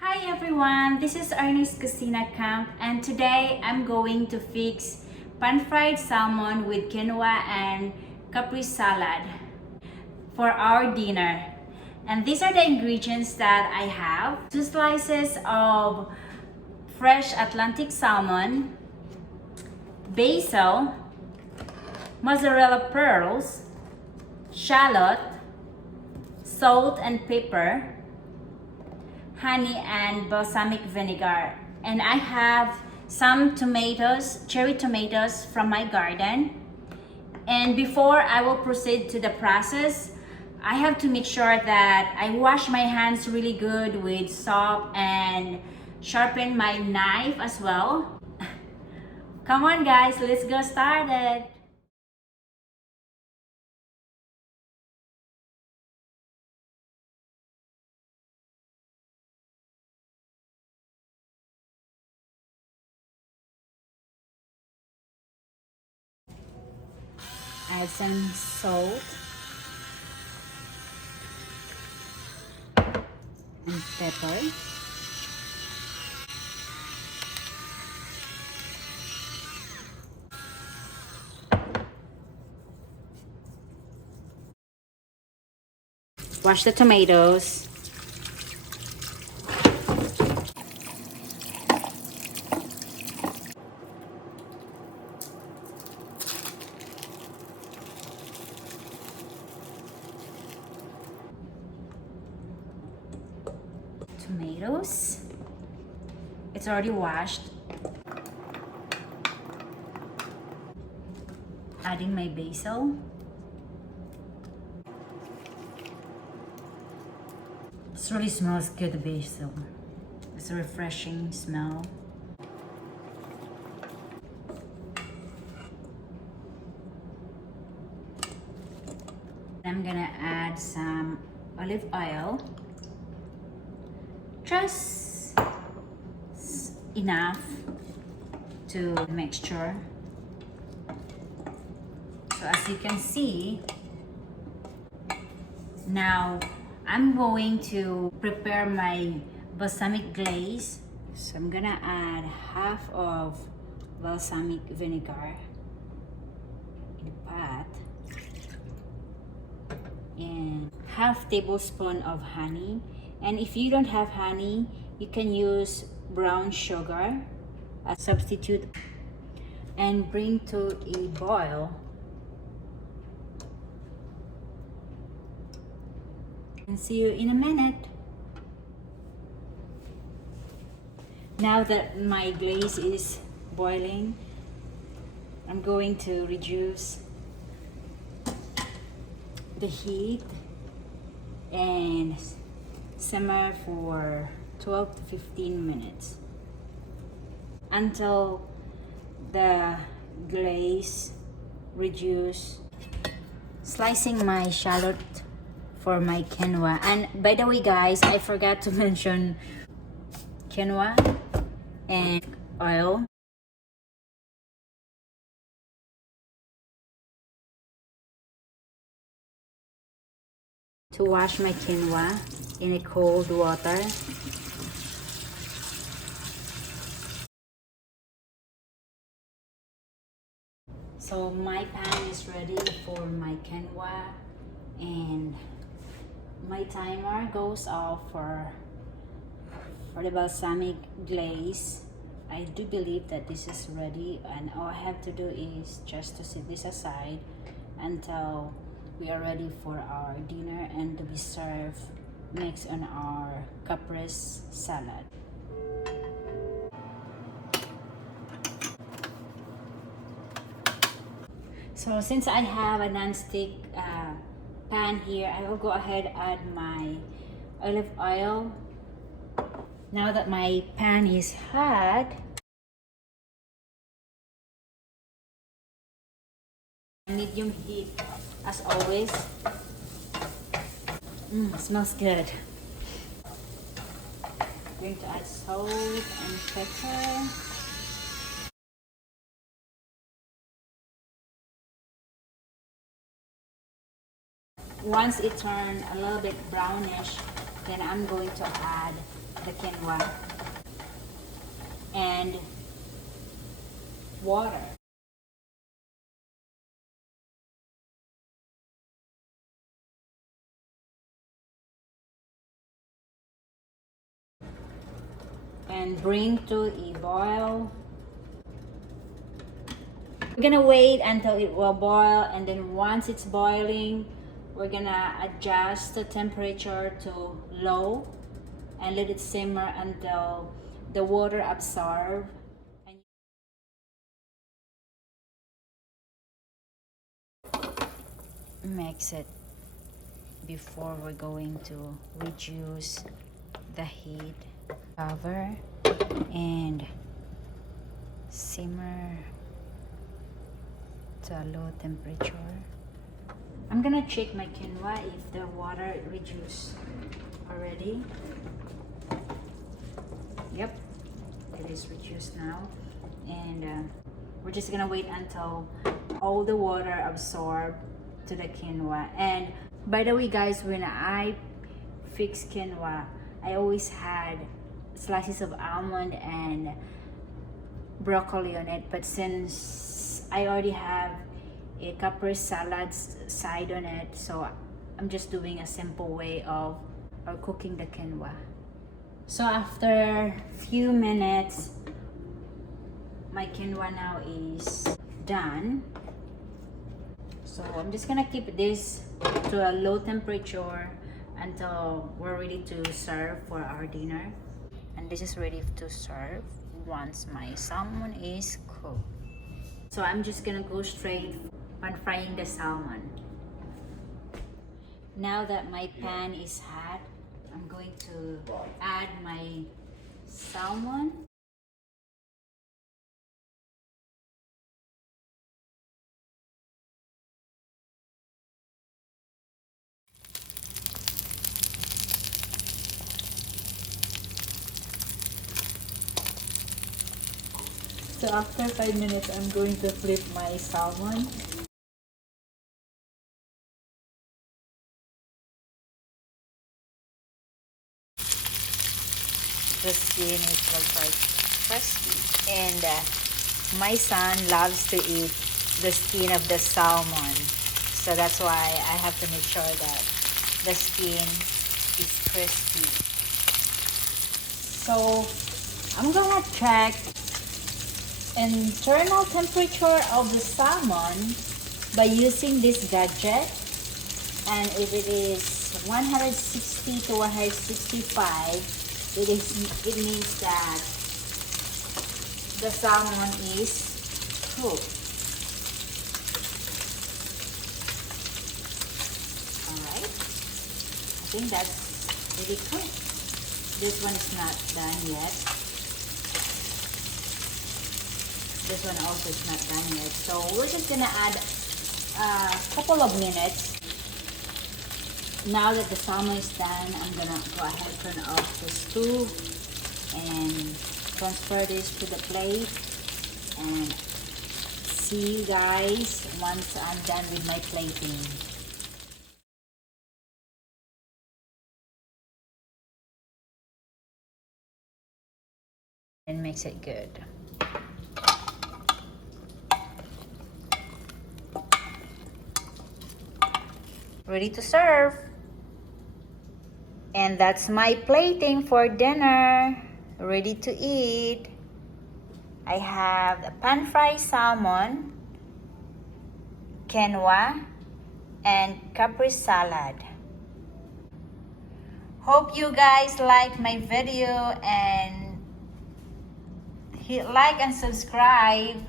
Hi everyone, this is Ernest Cusina Camp and today I'm going to fix pan-fried salmon with quinoa and caprese salad for our dinner. And these are the ingredients that I have. 2 slices of fresh Atlantic salmon, basil, mozzarella pearls, shallot, salt and pepper, honey and balsamic vinegar. And I have some tomatoes, cherry tomatoes from my garden. And before I will proceed to the process, I have to make sure that I wash my hands really good with soap and sharpen my knife as well. Come on guys, let's go started. Add some salt and pepper. Wash the tomatoes. Tomatoes. It's already washed. Adding my basil. This really smells good, the basil. It's a refreshing smell. I'm gonna add some olive oil. Just enough to mixture. So as you can see, now I'm going to prepare my balsamic glaze. So I'm gonna add half of balsamic vinegar in the pot and half tablespoon of honey. And if you don't have honey, you can use brown sugar as substitute and bring to a boil. And see you in a minute. Now that my glaze is boiling, I'm going to reduce the heat and simmer for 12 to 15 minutes until the glaze reduce. Slicing my shallot for my quinoa. And by the way guys, I forgot to mention quinoa and oil. To wash my quinoa in a cold water. So my pan is ready for my quinoa and my timer goes off for the balsamic glaze. I do believe that this is ready, and all I have to do is just to set this aside until we are ready for our dinner and to be served next on our caprese salad. So since I have a non-stick pan here, I will go ahead and add my olive oil. Now that my pan is hot, medium heat as always. Smells good. I'm going to add salt and pepper. Once it turns a little bit brownish, then I'm going to add the quinoa and water. And bring to a boil. We're gonna wait until it will boil, and then once it's boiling, we're gonna adjust the temperature to low and let it simmer until the water absorb. Mix it before we're going to reduce the heat. Cover and simmer to a low temperature. I'm gonna check my quinoa if the water reduced already. Yep, it is reduced now, and we're just gonna wait until all the water absorb to the quinoa. And by the way guys, when I fix quinoa, I always had slices of almond and broccoli on it, but since I already have a capri salad side on it, so I'm just doing a simple way of cooking the quinoa. So after few minutes, my quinoa now is done. So I'm just gonna keep this to a low temperature until we're ready to serve for our dinner. And this is ready to serve once my salmon is cooked. So I'm just gonna go straight on frying the salmon. Now that my pan is hot, I'm going to add my salmon. So after 5 minutes, I'm going to flip my salmon. The skin is quite crispy, and my son loves to eat the skin of the salmon, so that's why I have to make sure that the skin is crispy. So I'm gonna check internal temperature of the salmon by using this gadget, and if it is 160 to 165, it means that the salmon is cooked. Alright, I think that's really cooked. This one is not done yet. This one also is not done yet. So we're just gonna add a couple of minutes. Now that the salmon is done, I'm gonna go ahead and turn off the stove and transfer this to the plate, and see you guys once I'm done with my plating. And mix it good. Ready to serve. And that's my plating for dinner. Ready to eat. I have the pan-fried salmon, quinoa, and capri salad. Hope you guys like my video, and hit like and subscribe.